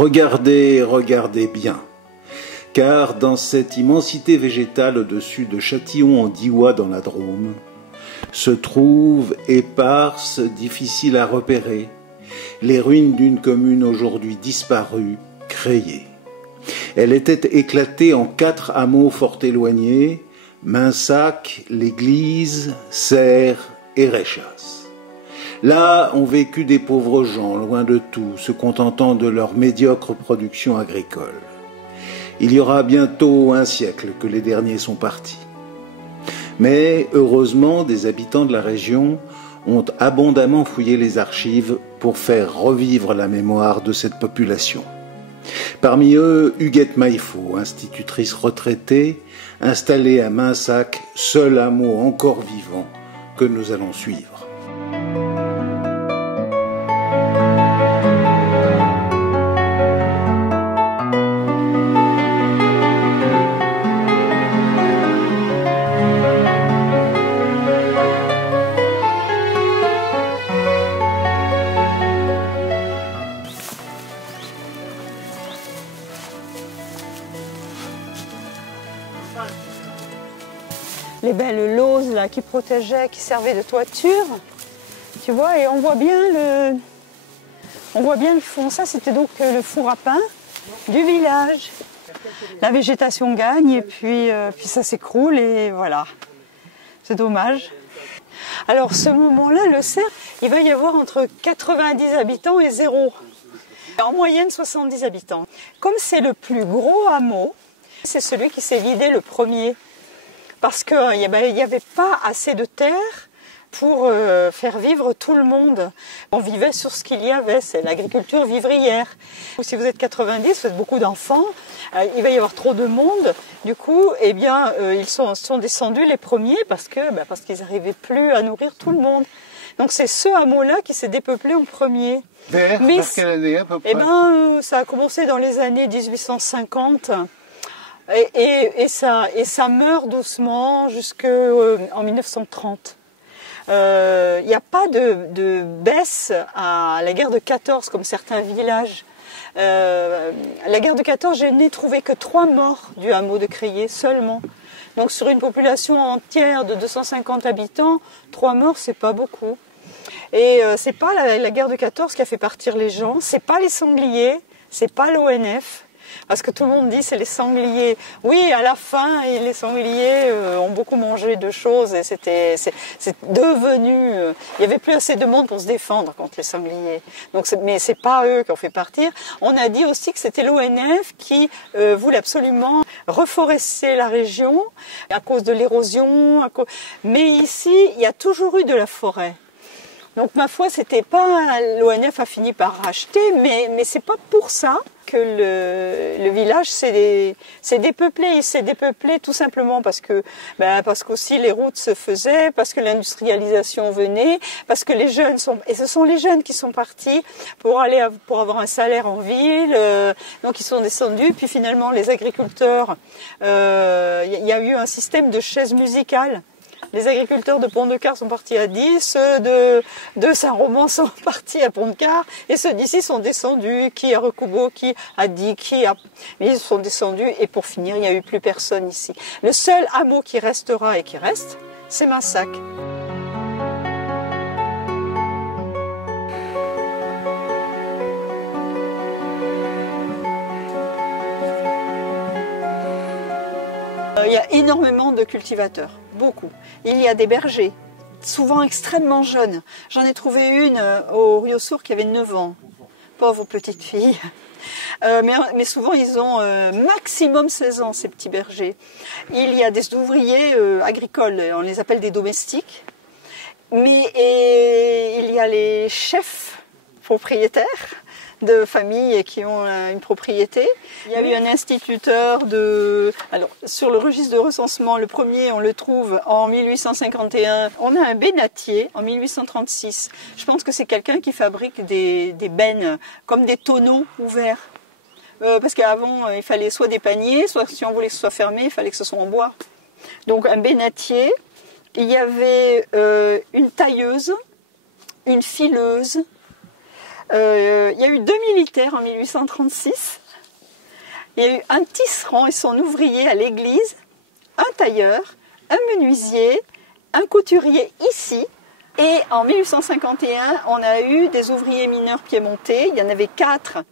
Regardez, regardez bien, car dans cette immensité végétale au-dessus de Châtillon-en-Diois dans la Drôme, se trouvent éparses, difficiles à repérer, les ruines d'une commune aujourd'hui disparue, Crayé. Elle était éclatée en 4 hameaux fort éloignés, Mainsac, l'Église, Serres et Réchasse. Là ont vécu des pauvres gens, loin de tout, se contentant de leur médiocre production agricole. Il y aura bientôt 1 siècle que les derniers sont partis. Mais heureusement, des habitants de la région ont abondamment fouillé les archives pour faire revivre la mémoire de cette population. Parmi eux, Huguette Maillefot, institutrice retraitée, installée à Mainsac, seul hameau encore vivant que nous allons suivre. Les belles lauses là, qui protégeaient, qui servaient de toiture, tu vois, et on voit bien le fond. Ça, c'était donc le four à pain du village. La végétation gagne et puis ça s'écroule et voilà. C'est dommage. Alors, ce moment-là, le cerf, il va y avoir entre 90 habitants et 0. En moyenne, 70 habitants. Comme c'est le plus gros hameau, c'est celui qui s'est vidé le premier. Parce qu'il n'y avait pas assez de terre pour faire vivre tout le monde. On vivait sur ce qu'il y avait, c'est l'agriculture vivrière. Si vous êtes 90, vous êtes beaucoup d'enfants, il va y avoir trop de monde. Du coup, eh bien, ils sont descendus les premiers parce qu'ils n'arrivaient plus à nourrir tout le monde. Donc c'est ce hameau-là qui s'est dépeuplé en premier. Vers quelle année à peu près? Eh bien, ça a commencé dans les années 1850. Et ça meurt doucement jusqu'en 1930. Il n'y a pas de baisse à la guerre de 14 comme certains villages. La guerre de 14, je n'ai trouvé que 3 morts du hameau de Crayé seulement. Donc sur une population entière de 250 habitants, 3 morts, c'est pas beaucoup. Et c'est pas la guerre de 14 qui a fait partir les gens, c'est pas les sangliers, c'est pas l'ONF. Parce que tout le monde dit c'est les sangliers. Oui, à la fin, les sangliers ont beaucoup mangé de choses et c'est devenu... il n'y avait plus assez de monde pour se défendre contre les sangliers. Donc, mais ce n'est pas eux qui ont fait partir. On a dit aussi que c'était l'ONF qui voulait absolument reforester la région à cause de l'érosion. Mais ici, il y a toujours eu de la forêt. Donc ma foi, c'était pas l'ONF a fini par racheter, mais c'est pas pour ça que le village s'est dépeuplé. Il s'est dépeuplé tout simplement parce qu'aussi les routes se faisaient, parce que l'industrialisation venait, parce que les jeunes et ce sont les jeunes qui sont partis pour avoir un salaire en ville. Donc ils sont descendus. Puis finalement les agriculteurs, il y a eu un système de chaises musicales. Les agriculteurs de Pont-de-Car sont partis à 10, ceux de Saint-Romain sont partis à Pont-de-Car, et ceux d'ici sont descendus, qui à Recoubeau, qui à Die, mais ils sont descendus, et pour finir, il n'y a eu plus personne ici. Le seul hameau qui restera et qui reste, c'est Mainsac. Il y a énormément de cultivateurs, beaucoup. Il y a des bergers, souvent extrêmement jeunes. J'en ai trouvé une au Rio-Sour qui avait 9 ans. Pauvre petite fille. Mais souvent, ils ont maximum 16 ans, ces petits bergers. Il y a des ouvriers agricoles, on les appelle des domestiques. Et il y a les chefs propriétaires de familles qui ont une propriété. Il y a eu un instituteur alors, sur le registre de recensement, le premier, on le trouve en 1851. On a un bénatier en 1836. Je pense que c'est quelqu'un qui fabrique des bennes, comme des tonneaux ouverts. Parce qu'avant, il fallait soit des paniers, soit si on voulait que ce soit fermé, il fallait que ce soit en bois. Donc un bénatier. Il y avait une tailleuse, une fileuse, Il y a eu 2 militaires en 1836. Il y a eu un tisserand et son ouvrier à l'église, un tailleur, un menuisier, un couturier ici. Et en 1851, on a eu des ouvriers mineurs piémontais. Il y en avait 4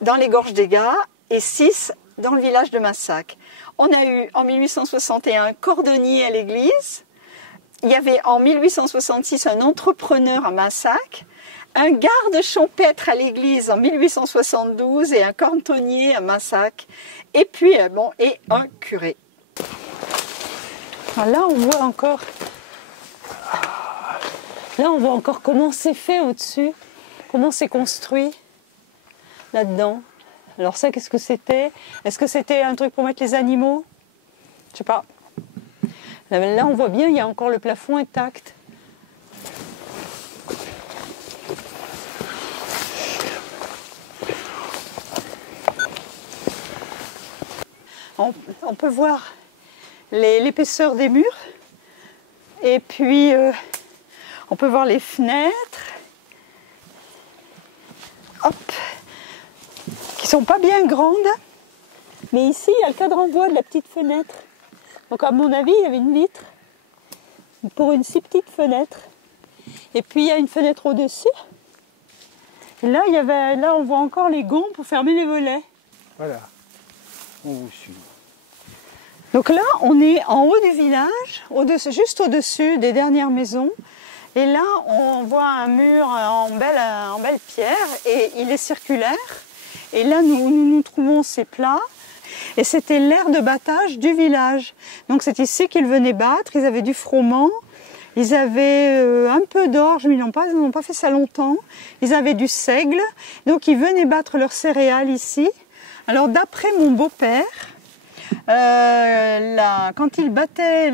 dans les gorges des Gars et 6 dans le village de Massac. On a eu en 1861 un cordonnier à l'église. Il y avait en 1866 un entrepreneur à Massac, un garde champêtre à l'église en 1872 et un cantonnier à Massac. Et puis, et un curé. Là, on voit encore... Là, on voit encore comment c'est fait au-dessus, comment c'est construit là-dedans. Alors ça, qu'est-ce que c'était? Est-ce que c'était un truc pour mettre les animaux? Je sais pas. Là, on voit bien, il y a encore le plafond intact. On peut voir l'épaisseur des murs. Et puis... on peut voir les fenêtres, hop, qui sont pas bien grandes, mais ici il y a le cadre en bois de la petite fenêtre. Donc à mon avis il y avait une vitre pour une si petite fenêtre. Et puis il y a une fenêtre au-dessus. Et là là on voit encore les gonds pour fermer les volets. Voilà, on vous suit. Donc là on est en haut du village, juste au-dessus des dernières maisons. Et là, on voit un mur en belle pierre et il est circulaire. Et là, nous trouvons ces plats. Et c'était l'aire de battage du village. Donc c'est ici qu'ils venaient battre. Ils avaient du froment. Ils avaient un peu d'orge, mais ils n'ont pas fait ça longtemps. Ils avaient du seigle. Donc ils venaient battre leurs céréales ici. Alors d'après mon beau-père, quand il battait,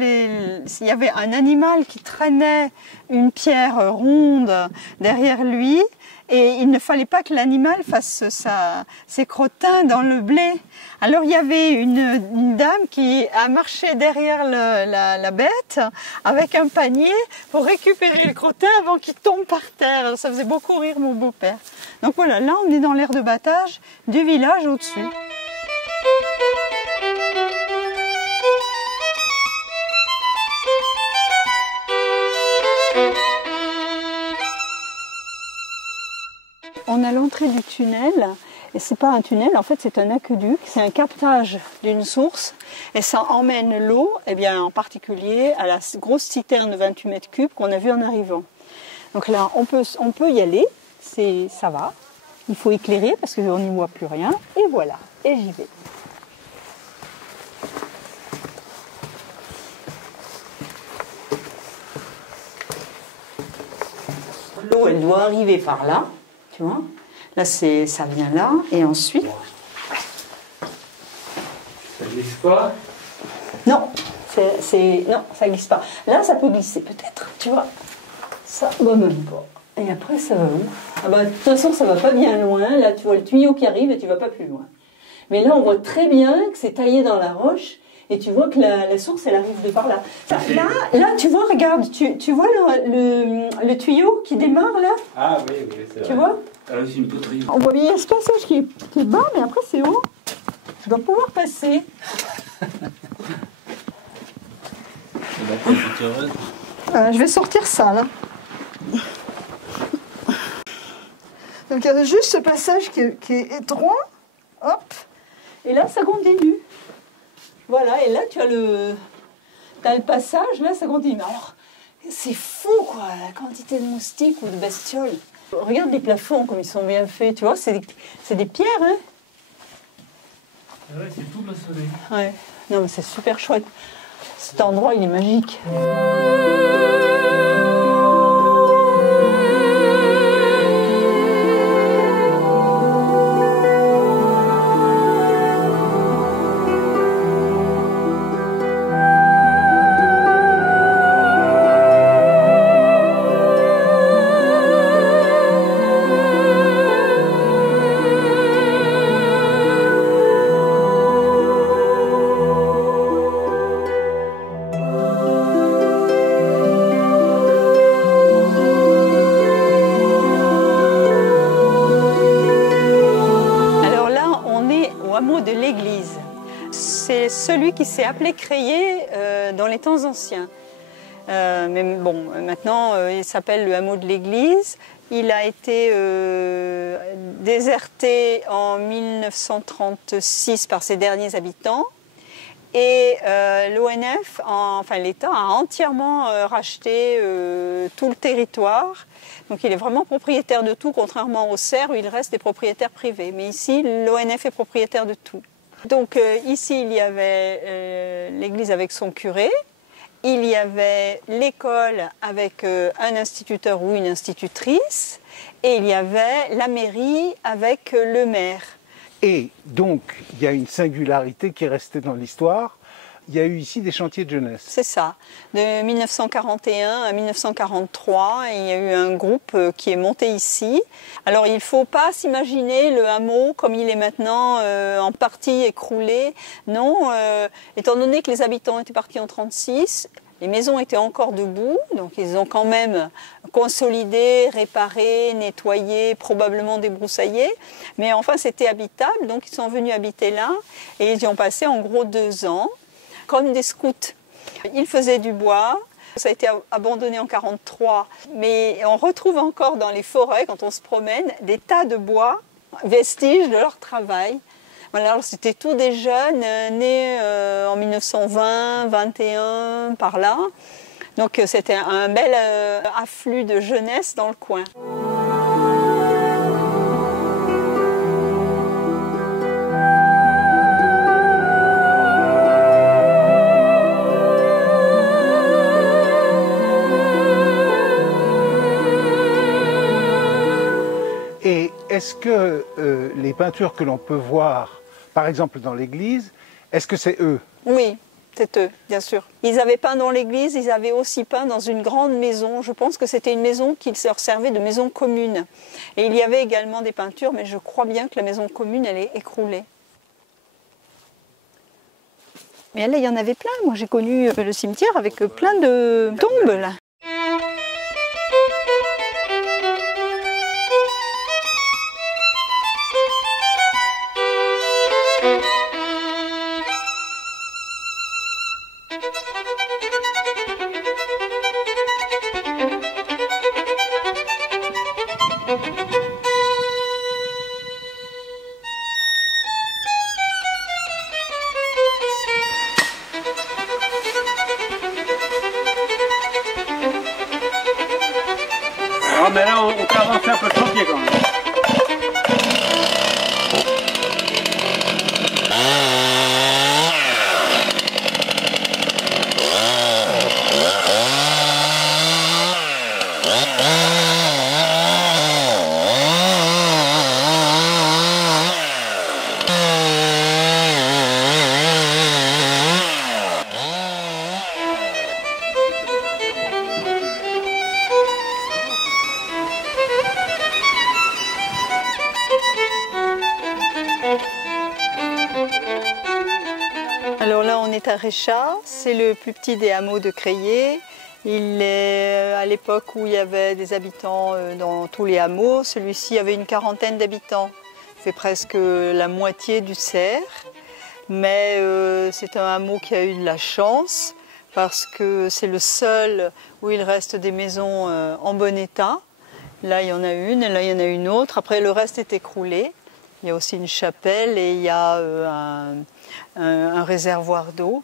s'il y avait un animal qui traînait une pierre ronde derrière lui, et il ne fallait pas que l'animal fasse ses crottins dans le blé. Alors il y avait une dame qui a marché derrière la bête avec un panier pour récupérer le crottin avant qu'il tombe par terre. Alors, ça faisait beaucoup rire mon beau-père. Donc voilà, là on est dans l'aire de battage du village au-dessus. On a l'entrée du tunnel, et c'est pas un tunnel, en fait c'est un aqueduc, c'est un captage d'une source, et ça emmène l'eau, en particulier à la grosse citerne de 28 mètres cubes qu'on a vue en arrivant. Donc là, on peut y aller, ça va, il faut éclairer parce qu'on n'y voit plus rien, et voilà, et j'y vais. L'eau, elle doit arriver par là. Tu vois, là ça vient là et ensuite. Ça glisse pas? Non, non, ça glisse pas. Là ça peut glisser peut-être, tu vois. Ça va même pas. Et après ça va où? Ah bah de toute façon ça va pas bien loin. Là tu vois le tuyau qui arrive et tu vas pas plus loin. Mais là on voit très bien que c'est taillé dans la roche. Et tu vois que la source, elle arrive de par là. Là, tu vois, regarde, tu vois le tuyau qui démarre là? Ah oui, c'est vrai. Tu vois? Ah oui, c'est une poterie. On voit bien ce passage qui est bas, mais après c'est haut. Tu dois pouvoir passer. Je vais sortir ça, là. Donc il y a juste ce passage qui est étroit. Hop. Et là, ça continue. Voilà, et là, tu as le passage, là, ça continue. Alors, c'est fou, quoi, la quantité de moustiques ou de bestioles. Regarde les plafonds, comme ils sont bien faits, tu vois, c'est des pierres, hein. Ouais, c'est tout maçonné. Ouais, non, mais c'est super chouette. Cet endroit, il est magique. celui qui s'est appelé Crayé dans les temps anciens. Mais bon, maintenant il s'appelle le hameau de l'église. Il a été déserté en 1936 par ses derniers habitants. Et l'ONF, enfin l'État, a entièrement racheté tout le territoire. Donc il est vraiment propriétaire de tout, contrairement au Cerf où il reste des propriétaires privés. Mais ici, l'ONF est propriétaire de tout. Donc ici, il y avait l'église avec son curé. Il y avait l'école avec un instituteur ou une institutrice. Et il y avait la mairie avec le maire. Et donc, il y a une singularité qui est restée dans l'histoire. Il y a eu ici des chantiers de jeunesse. C'est ça. De 1941 à 1943, il y a eu un groupe qui est monté ici. Alors, il ne faut pas s'imaginer le hameau comme il est maintenant, en partie écroulé. Non, étant donné que les habitants étaient partis en 1936, les maisons étaient encore debout, donc ils ont quand même consolidé, réparé, nettoyé, probablement débroussaillé. Mais enfin, c'était habitable, donc ils sont venus habiter là et ils y ont passé en gros 2 ans, comme des scouts. Ils faisaient du bois, ça a été abandonné en 1943, mais on retrouve encore dans les forêts, quand on se promène, des tas de bois, vestiges de leur travail. Voilà, alors c'était tous des jeunes nés en 1920, 21, par là. Donc c'était un bel afflux de jeunesse dans le coin. Et est-ce que les peintures que l'on peut voir, par exemple dans l'église, est-ce que c'est eux? Oui, c'est eux, bien sûr. Ils avaient peint dans l'église, ils avaient aussi peint dans une grande maison. Je pense que c'était une maison qui leur servait de maison commune. Et il y avait également des peintures, mais je crois bien que la maison commune, elle est écroulée. Mais là, il y en avait plein. Moi, j'ai connu le cimetière avec plein de tombes, là. Ah, mais là, on peut avancer un peu le chantier quand même. Alors là, on est à Réchat, c'est le plus petit des hameaux de Crayé. Il est à l'époque où il y avait des habitants dans tous les hameaux. Celui-ci avait une quarantaine d'habitants. Il fait presque la moitié du Cerf. Mais c'est un hameau qui a eu de la chance parce que c'est le seul où il reste des maisons en bon état. Là, il y en a une, et là, il y en a une autre. Après, le reste est écroulé. Il y a aussi une chapelle et il y a un réservoir d'eau.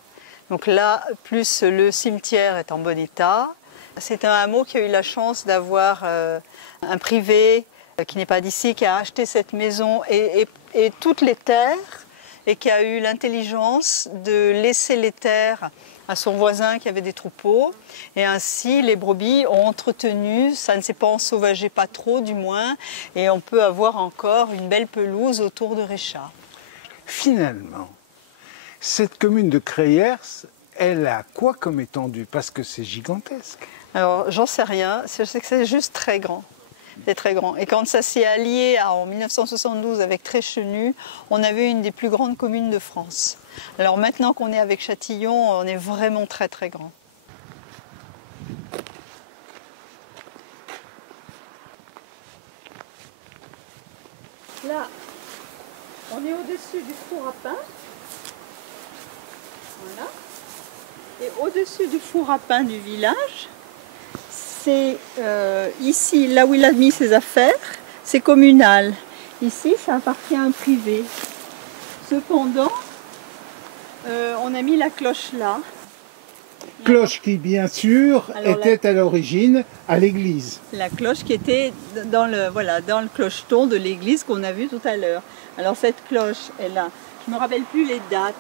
Donc là, plus le cimetière est en bon état. C'est un hameau qui a eu la chance d'avoir un privé qui n'est pas d'ici, qui a acheté cette maison et toutes les terres et qui a eu l'intelligence de laisser les terres à son voisin qui avait des troupeaux. Et ainsi, les brebis ont entretenu, ça ne s'est pas ensauvagé, pas trop du moins, et on peut avoir encore une belle pelouse autour de Réchat. Finalement, cette commune de Crayères, elle a quoi comme étendue? Parce que c'est gigantesque. Alors, j'en sais rien, je sais que c'est juste très grand. C'est très grand. Et quand ça s'est allié en 1972 avec Tréchenu, on avait une des plus grandes communes de France. Alors maintenant qu'on est avec Châtillon, on est vraiment très très grand. Là, on est au-dessus du four à pain. Et au-dessus du four à pain du village, c'est ici, là où il a mis ses affaires, c'est communal. Ici, ça appartient à un privé. Cependant, on a mis la cloche là. Cloche qui, bien sûr, était à l'origine à l'église. La cloche qui était dans le clocheton de l'église qu'on a vu tout à l'heure. Alors cette cloche, je ne me rappelle plus les dates.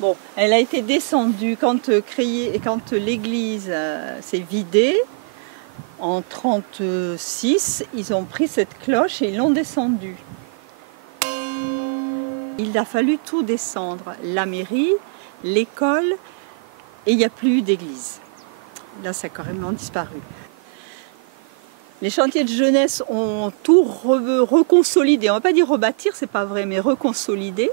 Bon, elle a été descendue quand l'église s'est vidée. En 1936, ils ont pris cette cloche et ils l'ont descendue. Il a fallu tout descendre, la mairie, l'école, et il n'y a plus eu d'église. Là, ça a carrément disparu. Les chantiers de jeunesse ont tout reconsolidé. On ne va pas dire rebâtir, c'est pas vrai, mais reconsolidé.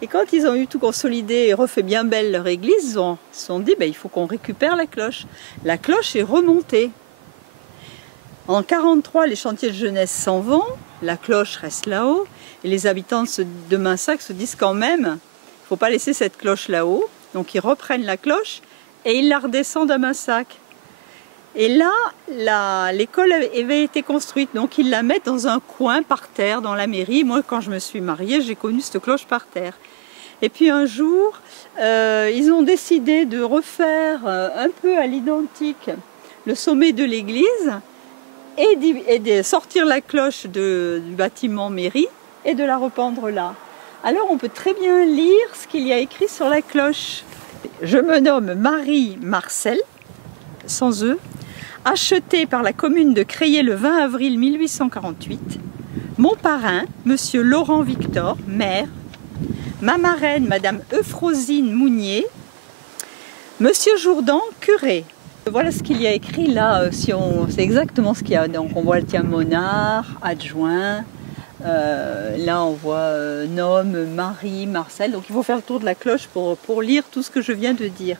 Et quand ils ont eu tout consolidé et refait bien belle leur église, ils se sont dit, il faut qu'on récupère la cloche. La cloche est remontée. En 1943, les chantiers de jeunesse s'en vont, la cloche reste là-haut, et les habitants de Mainsac se disent quand même, il ne faut pas laisser cette cloche là-haut. Donc ils reprennent la cloche et ils la redescendent à Mainsac. Et là, l'école avait été construite, donc ils la mettent dans un coin par terre dans la mairie. Moi, quand je me suis mariée, j'ai connu cette cloche par terre. Et puis un jour, ils ont décidé de refaire un peu à l'identique le sommet de l'église et de sortir la cloche du bâtiment mairie et de la rependre là. Alors on peut très bien lire ce qu'il y a écrit sur la cloche. Je me nomme Marie Marcel, sans E, achetée par la commune de Crayé le 20 avril 1848. Mon parrain, monsieur Laurent Victor, maire. Ma marraine, madame Euphrosine Mounier. Monsieur Jourdan, curé. Voilà ce qu'il y a écrit là, c'est exactement ce qu'il y a. Donc on voit le tien monard, adjoint. Là on voit nom, Marie, Marcel, donc il faut faire le tour de la cloche pour lire tout ce que je viens de dire.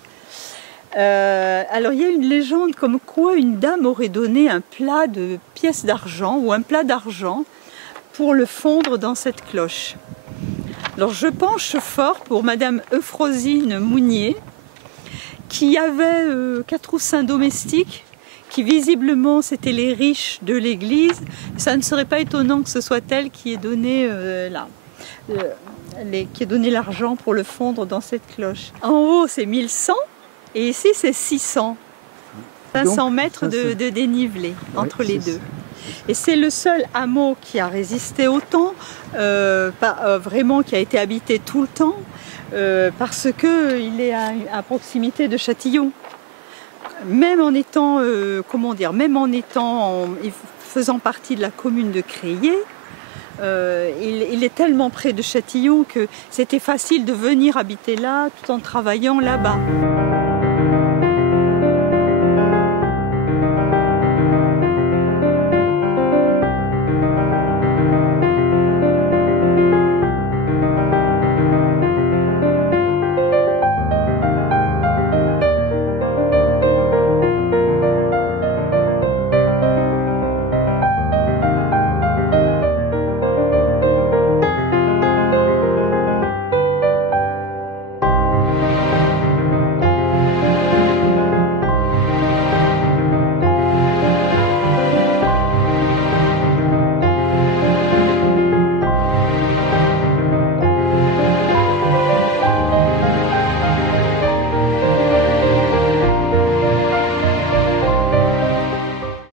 Alors il y a une légende comme quoi une dame aurait donné un plat de pièces d'argent ou un plat d'argent pour le fondre dans cette cloche. Alors je penche fort pour madame Euphrosine Mounier qui avait 4 ou 5 domestiques qui visiblement c'était les riches de l'église. Ça ne serait pas étonnant que ce soit elle qui ait donné qui ait donné l'argent pour le fondre dans cette cloche. En haut c'est 1100 et ici c'est 600. 500 mètres de dénivelé entre les deux. Et c'est le seul hameau qui a résisté au temps, vraiment qui a été habité tout le temps, parce qu'il est à proximité de Châtillon. Même en étant, faisant partie de la commune de Crayé, il est tellement près de Châtillon que c'était facile de venir habiter là tout en travaillant là-bas.